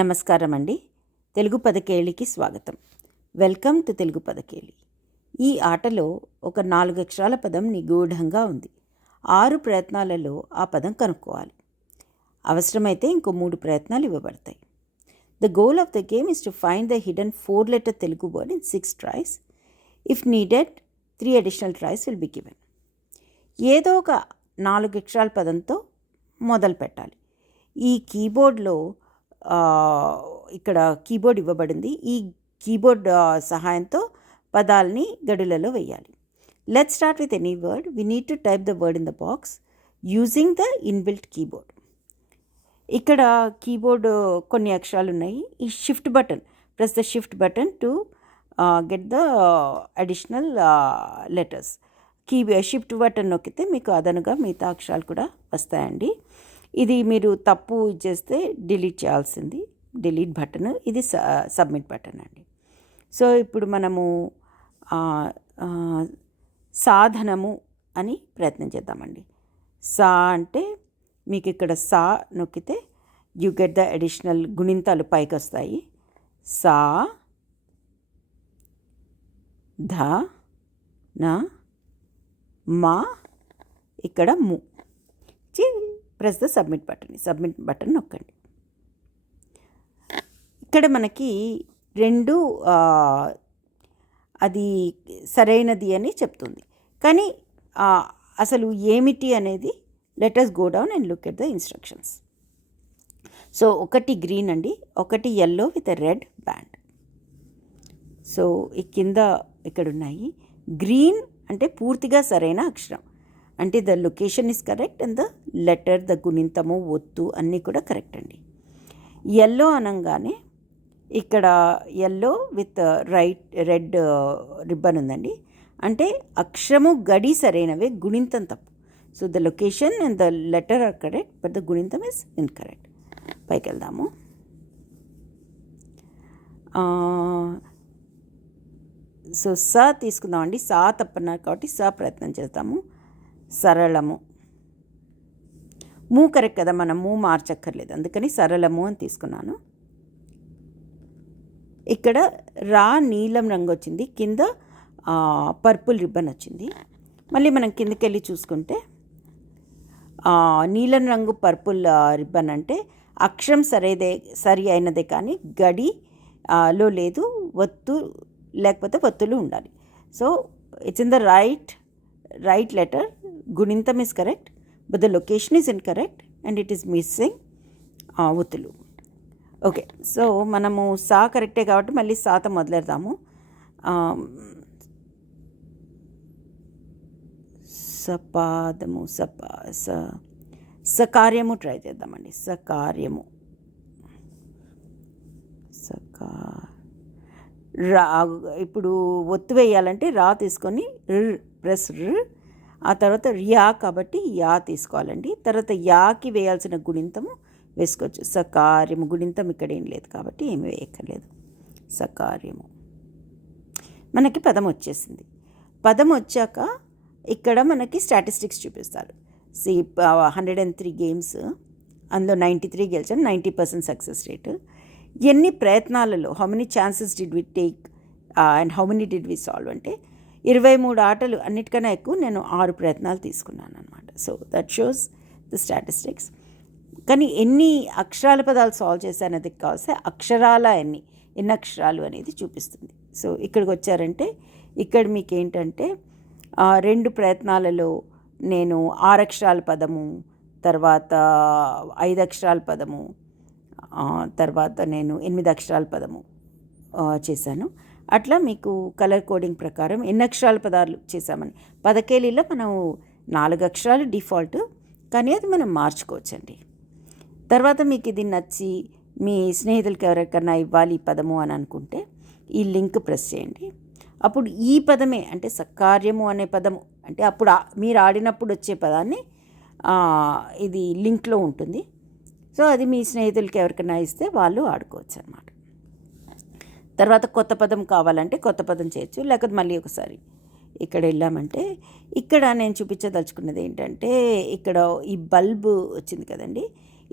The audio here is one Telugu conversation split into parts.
నమస్కారం అండి. తెలుగు పదకేళికి స్వాగతం. Welcome to Telugu Padakeli. ఈ ఆటలో ఒక 4 అక్షరాల పదం నిగూఢంగా ఉంది. 6 ప్రయత్నాలలో ఆ పదం కనుక్కోవాలి. అవసరమైతే ఇంకో 3 ప్రయత్నాలు ఇవ్వబడతాయి. The goal of the game is to find the hidden 4-letter Telugu word in 6 tries. If needed 3 additional tries will be given. ఏదో ఒక 4 అక్షరాల పదంతో మొదలు పెట్టాలి. ఈ కీబోర్డ్లో ఇక్కడ కీబోర్డ్ ఇవ్వబడింది. ఈ కీబోర్డ్ సహాయంతో పదాలని గడులలో వేయాలి. Let's start with any word. We need to type the word in the box using the inbuilt keyboard. ఇక్కడ కీబోర్డ్ కొన్ని అక్షరాలు ఉన్నాయి. ఈ shift button, press the shift button to get the additional letters. Shift button నొక్కితే మీకు అదనుగా మిగతా అక్షరాలు కూడా వస్తాయండి. ఇది మీరు తప్పు చేస్తే డిలీట్ చేయాల్సింది డిలీట్ బటన్. ఇది సబ్మిట్ బటన్ అండి. సో ఇప్పుడు మనము సాధనము అని ప్రయత్నం చేద్దామండి. సా అంటే మీకు ఇక్కడ సా నొక్కితే యు గెట్ ద అడిషనల్ గుణింతాలు పైకి వస్తాయి. సా ధ న మా, ఇక్కడ ము. Press the submit button. Submit button నొక్కండి. ఇక్కడ మనకి రెండు అది సరైనది అని చెప్తుంది. కానీ అసలు ఏమిటి అనేది let us go down and look at the instructions. So ఒకటి గ్రీన్ అండి, ఒకటి yellow with a red band. So ఈ కింద ఇక్కడ ఉన్నాయి. గ్రీన్ అంటే పూర్తిగా సరైన అక్షరం, అంటే the location is correct and the letter, the గుణింతము, ఒత్తు అన్నీ కూడా కరెక్ట్ అండి. yellow అనగానే ఇక్కడ yellow విత్ రెడ్ రిబ్బన్ ఉందండి. అంటే అక్షరము గడి సరైనవే, గుణింతం తప్పు. So the location and the letter are correct but the గుణింతం ఇస్ ఇన్కరెక్ట్. పైకి వెళ్దాము. సో స తీసుకుందామండి. సా తప్పన్నారు కాబట్టి స ప్రయత్నం చేద్దాము. సరళము. మూ కరెక్ట్ కదా, మనం మూ మార్చక్కర్లేదు, అందుకని సరళము అని తీసుకున్నాను. ఇక్కడ రా నీలం రంగు వచ్చింది, కింద పర్పుల్ రిబ్బన్ వచ్చింది. మళ్ళీ మనం కిందకి వెళ్ళి చూసుకుంటే నీలం రంగు పర్పుల్ రిబ్బన్ అంటే అక్షరం సరి అయినదే కానీ గడిలో లేదు, ఒత్తు లేకపోతే ఒత్తులు ఉండాలి. So it's in the right letter. గుణింతం is correct but the location is incorrect and it is missing ఒత్తులు. ఓకే, సో మనము సా కరెక్టే కాబట్టి మళ్ళీ సాతో మొదలెడదాము. సపాదము సకార్యము ట్రై చేద్దామండి. సకార్యము. రా ఇప్పుడు ఒత్తు వేయాలంటే రా తీసుకొని ప్రెస్ ఆ తర్వాత యా కాబట్టి యా తీసుకోవాలండి. తర్వాత యాకి వేయాల్సిన గుణింతము వేసుకోవచ్చు. సకార్యము. గుణింతం ఇక్కడ ఏం లేదు కాబట్టి ఏమి వేయక్కర్లేదు. సకార్యము. మనకి పదం వచ్చేసింది. పదం వచ్చాక ఇక్కడ మనకి స్టాటిస్టిక్స్ చూపిస్తారు. 103 గేమ్స్, అందులో 93 గెలిచాను, 90% సక్సెస్ రేట్. ఎన్ని ప్రయత్నాలలో how many chances did we take and how many did we solve అంటే 23 ఆటలు, అన్నిటికన్నా ఎక్కువ నేను 6 ప్రయత్నాలు తీసుకున్నాను అనమాట. So that shows the statistics. కానీ ఎన్ని అక్షరాల పదాలు సాల్వ్ చేశానది కావాల్సి అక్షరాల ఎన్ని అక్షరాలు అనేది చూపిస్తుంది. సో ఇక్కడికి వచ్చారంటే ఇక్కడ మీకు ఏంటంటే 2 ప్రయత్నాలలో నేను 6 అక్షరాల పదము, తర్వాత 5 అక్షరాల పదము, తర్వాత నేను 8 అక్షరాల పదము చేశాను. అట్లా మీకు కలర్ కోడింగ్ ప్రకారం ఎన్ని అక్షరాల పదాలు చేశామని. పదకేలిలో మనం 4 అక్షరాలు డిఫాల్ట్, కానీ అది మనం మార్చుకోవచ్చండి. తర్వాత మీకు ఇది నచ్చి మీ స్నేహితులకి ఎవరికన్నా ఇవ్వాలి ఈ పదము అని అనుకుంటే ఈ లింక్ ప్రెస్ చేయండి. అప్పుడు ఈ పదమే అంటే సకార్యము అనే పదము అంటే అప్పుడు మీరు ఆడినప్పుడు వచ్చే పదాన్ని ఇది లింక్లో ఉంటుంది. సో అది మీ స్నేహితులకి ఎవరికైనా ఇస్తే వాళ్ళు ఆడుకోవచ్చు అన్నమాట. తర్వాత కొత్త పదం కావాలంటే కొత్త పదం చేయొచ్చు, లేకపోతే మళ్ళీ ఒకసారి ఇక్కడ వెళ్ళామంటే ఇక్కడ నేను చూపించదలుచుకున్నది ఏంటంటే ఇక్కడ ఈ బల్బు వచ్చింది కదండి.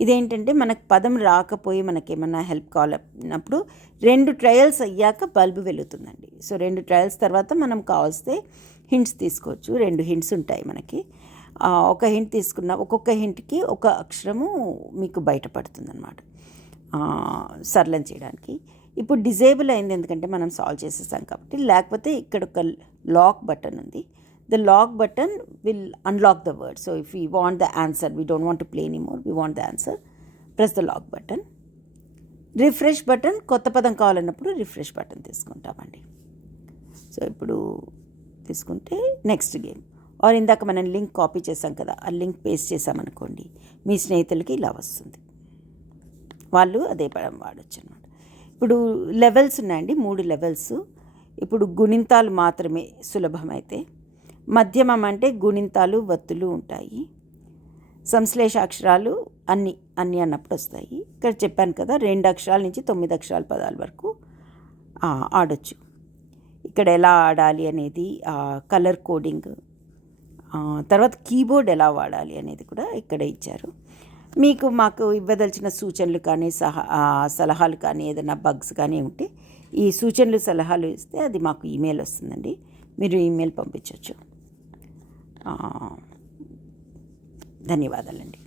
ఇదేంటంటే మనకు పదం రాకపోయి మనకేమన్నా హెల్ప్ కావాలన్నప్పుడు 2 ట్రయల్స్ అయ్యాక బల్బు వెలుగుతుందండి. సో 2 ట్రయల్స్ తర్వాత మనం కావలిస్తే హింట్స్ తీసుకోవచ్చు. 2 హింట్స్ ఉంటాయి మనకి. ఒక హింట్ తీసుకున్న ఒక్కొక్క హింట్కి ఒక అక్షరము మీకు బయటపడుతుందన్నమాట సరళం చేయడానికి. ఇప్పుడు డిజేబుల్ అయింది ఎందుకంటే మనం సాల్వ్ చేసేసాం కాబట్టి. లేకపోతే ఇక్కడ ఒక లాక్ బటన్ ఉంది. The lock button will unlock the word. So if we want the answer, we don't want to play anymore, we want the answer, press the lock button. Refresh button కొత్త పదం కావాలన్నప్పుడు రిఫ్రెష్ బటన్ తీసుకుంటామండి. సో ఇప్పుడు తీసుకుంటే నెక్స్ట్ గేమ్ ఆర్ ఇందాక మనం లింక్ కాపీ చేసాం కదా, ఆ లింక్ పేస్ట్ చేసామనుకోండి మీ స్నేహితులకి ఇలా వస్తుంది, వాళ్ళు అదే పదం వాడచ్చు అన్నమాట. ఇప్పుడు లెవెల్స్ ఉన్నాయండి, 3 లెవెల్స్. ఇప్పుడు గుణింతాలు మాత్రమే సులభమైతే, మధ్యమం అంటే గుణింతాలు వత్తులు ఉంటాయి, సంశ్లేషాక్షరాలు అన్నీ అన్నప్పుడు వస్తాయి. ఇక్కడ చెప్పాను కదా 2 అక్షరాల నుంచి 9 అక్షరాల పదాల వరకు ఆడొచ్చు. ఇక్కడ ఎలా ఆడాలి అనేది కలర్ కోడింగ్, తర్వాత కీబోర్డ్ ఎలా వాడాలి అనేది కూడా ఇక్కడ ఇచ్చారు. మాకు ఇవ్వదలిచిన సూచనలు కానీ సలహాలు కానీ ఏదైనా బగ్స్ కానీ ఉంటే ఈ సూచనలు సలహాలు ఇస్తే అది మాకు ఈమెయిల్ వస్తుందండి, మీరు ఈమెయిల్ పంపించవచ్చు. ధన్యవాదాలండి.